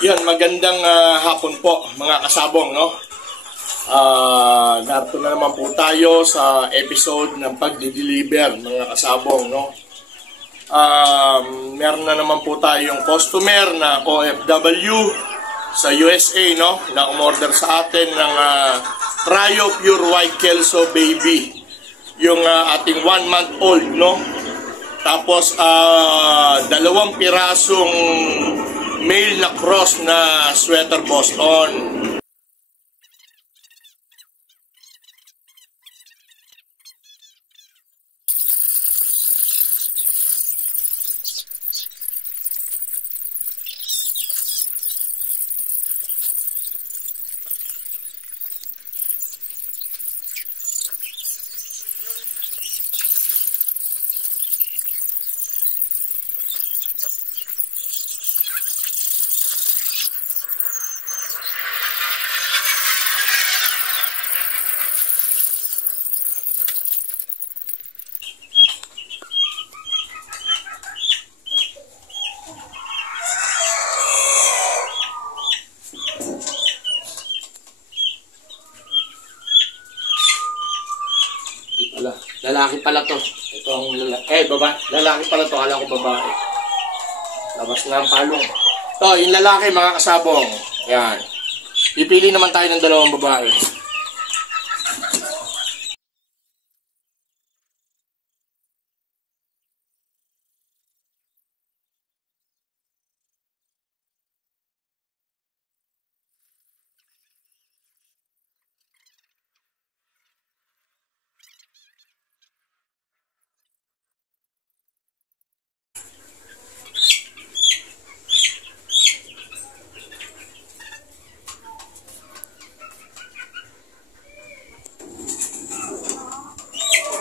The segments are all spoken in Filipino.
Yan, magandang hapon po mga kasabong, no? Narito na naman po tayo sa episode ng pagdi-deliver mga kasabong, no? Meron na naman po tayong customer na OFW sa USA, no? Na umorder sa atin ng Trio Pure White Kelso Baby. Yung ating 1 month old, no? Tapos 2 pirasong male na cross na sweater Boston. Lalaki pala to. Ito ang lalaki. Lalaki pala to. Akala ko babae. Labas na ang palong. Ito, yung lalaki mga kasabong. Yan. Pipili naman tayo ng 2 babae.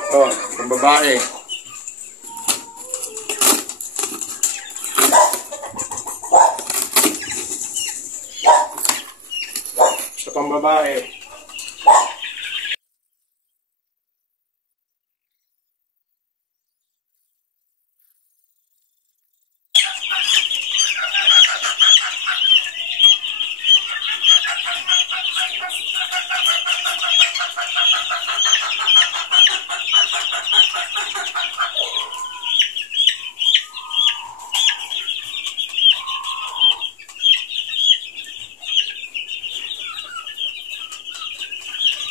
Ito, yung babae. Ito pang babae.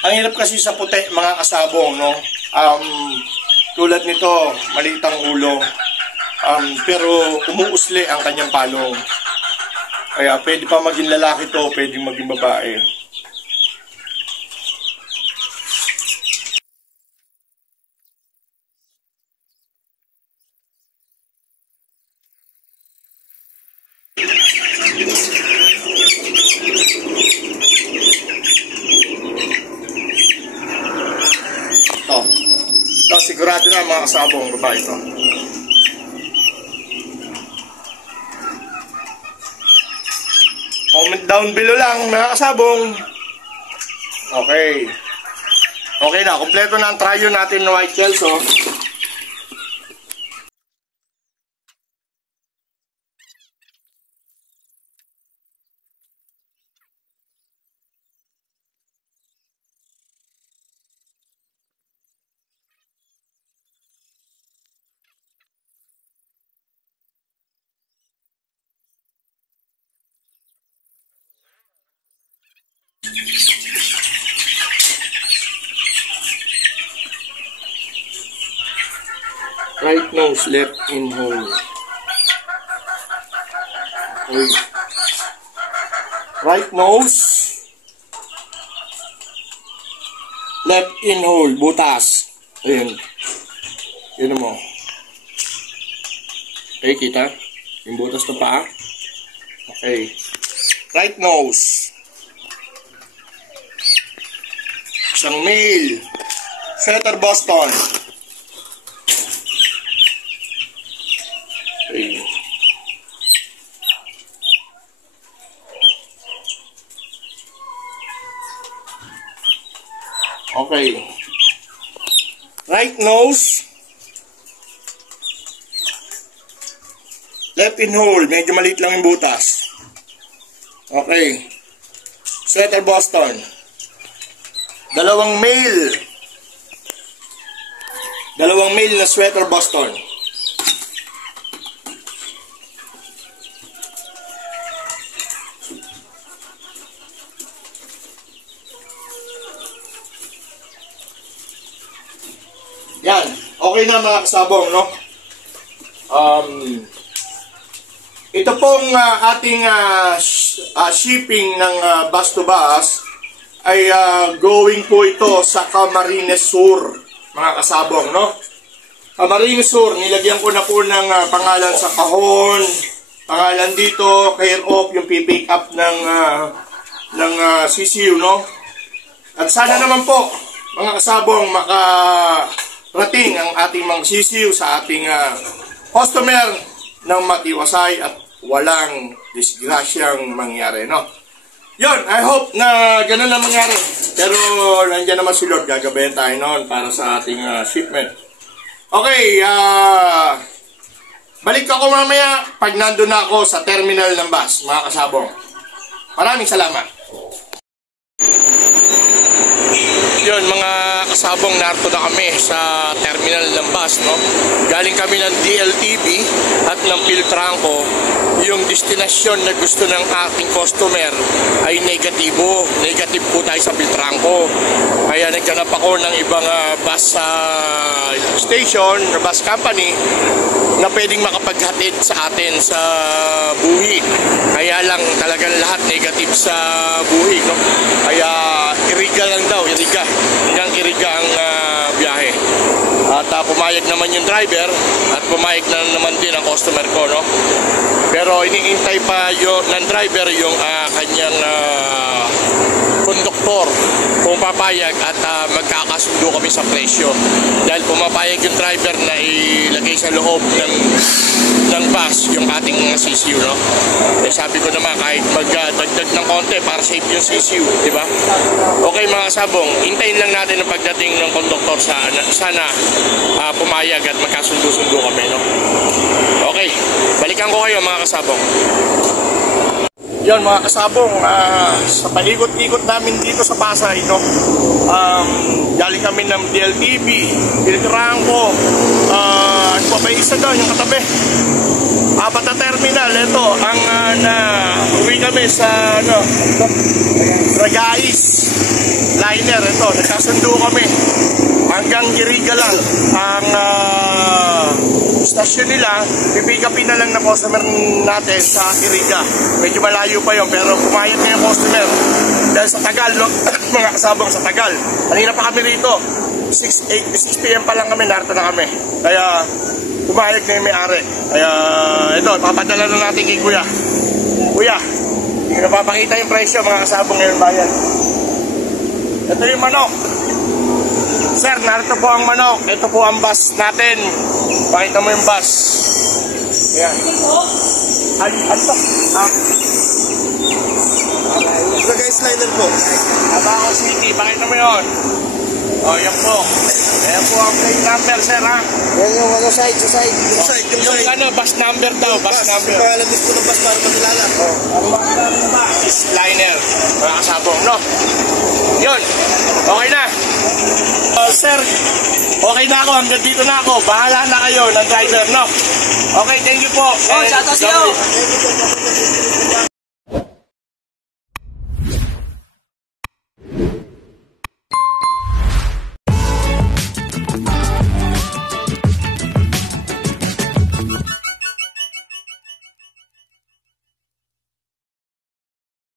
Ang hirap kasi sa puti, mga kasabong, no? Tulad nito, maliit ang ulo. Pero umuusli ang kanyang palong. Kaya pwede pa maging lalaki to, pwede maging babae. Ito, sigurado na mga kasabong babae ito. Comment down below lang mga kasabong. Okay. Okay na, kompleto na ang trio natin ng White Kelso. Right nose, left in hole. Okay. Right nose, left in hole, butas. Ayun. Yun mo. Okay, kita? Yung butas na paa. Okay. Right nose. Isang male. Sweater Boston. Okay. Okay. Right nose. Left in hole. Medyo maliit lang yung butas. Okay. Sweater Boston. Dalawang male na sweater Boston. Yan. Okay na mga kasabong, no? Ito pong ating shipping ng bus to bus ay going po ito sa Camarines Sur, mga kasabong, no? Camarines Sur, nilagyan ko na po ng pangalan sa kahon, pangalan dito, care of, yung pipick up ng CCU, no? At sana naman po, mga kasabong, makarating ang ating mga CCU sa ating customer ng matiwasay at walang disgrasyang mangyari, no? Yun, I hope na ganun lang mangyari. Pero nandiyan naman si Lord, gagabayan tayo noon para sa ating shipment. Okay, balik ako mamaya pag nandun na ako sa terminal ng bus, mga kasabong. Maraming salamat. Yun, mga kasabong, narito na kami sa terminal ng bus, no? Galing kami ng DLTV at ng Piltrangco. Yung destinasyon na gusto ng ating customer ay negatibo. Negative po tayo sa Piltrangco. Kaya naghanap ako ng ibang bus station, bus company na pwedeng makapaghatid sa atin sa Buhi. Kaya lang talagang lahat negative sa Buhi, no? Kaya Iriga lang daw, Iriga. Hanggang Iriga ang biyahe. At pumayag naman yung driver at pumayag na naman din ang customer ko, no? Pero iniintay pa ng driver yung kanyang konduktor kung papayag at magkakasundo kami sa presyo. Dahil pumapayag yung driver na ilagay sa loob ng bus yung ating CCU, no? Eh, sabi ko naman kahit magdagdag ng konti para safe yung CCU, di ba? Okay mga sabong, hintayin lang natin ang pagdating ng konduktor sana pumayag at magkasundo-sundo kami, no? Okay, balikan ko kayo mga kasabong. Yan mga kasabong, sa palikot-ikot namin dito sa Pasay, no? Galing kami ng DLTV, Piltrangco, ano pa ba isa doon, yung katabi? Apat na terminal, ito, ang uwi kami sa, Ragais liner, ito, nagkasundo kami. Hanggang Iriga lang ang stasyon nila, pipikapin na lang na customer natin sa Iriga. Medyo malayo pa yun, pero pumayag na yung customer. Dahil sa tagal, no? Mga kasabong sa tagal. Kanina pa kami rito, 6 PM pa lang kami, narito na kami. Kaya pumayag na yung may-ari. Kaya ito, papadala na natin kay Kuya. Kuya, hindi ko napapakita yung presyo mga kasabong ngayon bayan. Ito yung manok. Sir, narito po ang manok. Ito po ang bus natin. Pakita mo yung bus. Ayan. Ano to? Ito guys, liner po. Abaco City. Pakita mo yun. O, yan po. Ayan po ang plate number, sir, ha? Yan yung ano, side. Yung ano, bus number daw. Bus number. Yung pangalan po ng bus para makilala. Ang pangalan ng bus is liner. Mga kasabong, no? Yun. Okay na. Sir, okay na ako. Hanggang dito na ako. Bahala na kayo ng driver, no? Okay, thank you po. Oh, shout out sa'yo.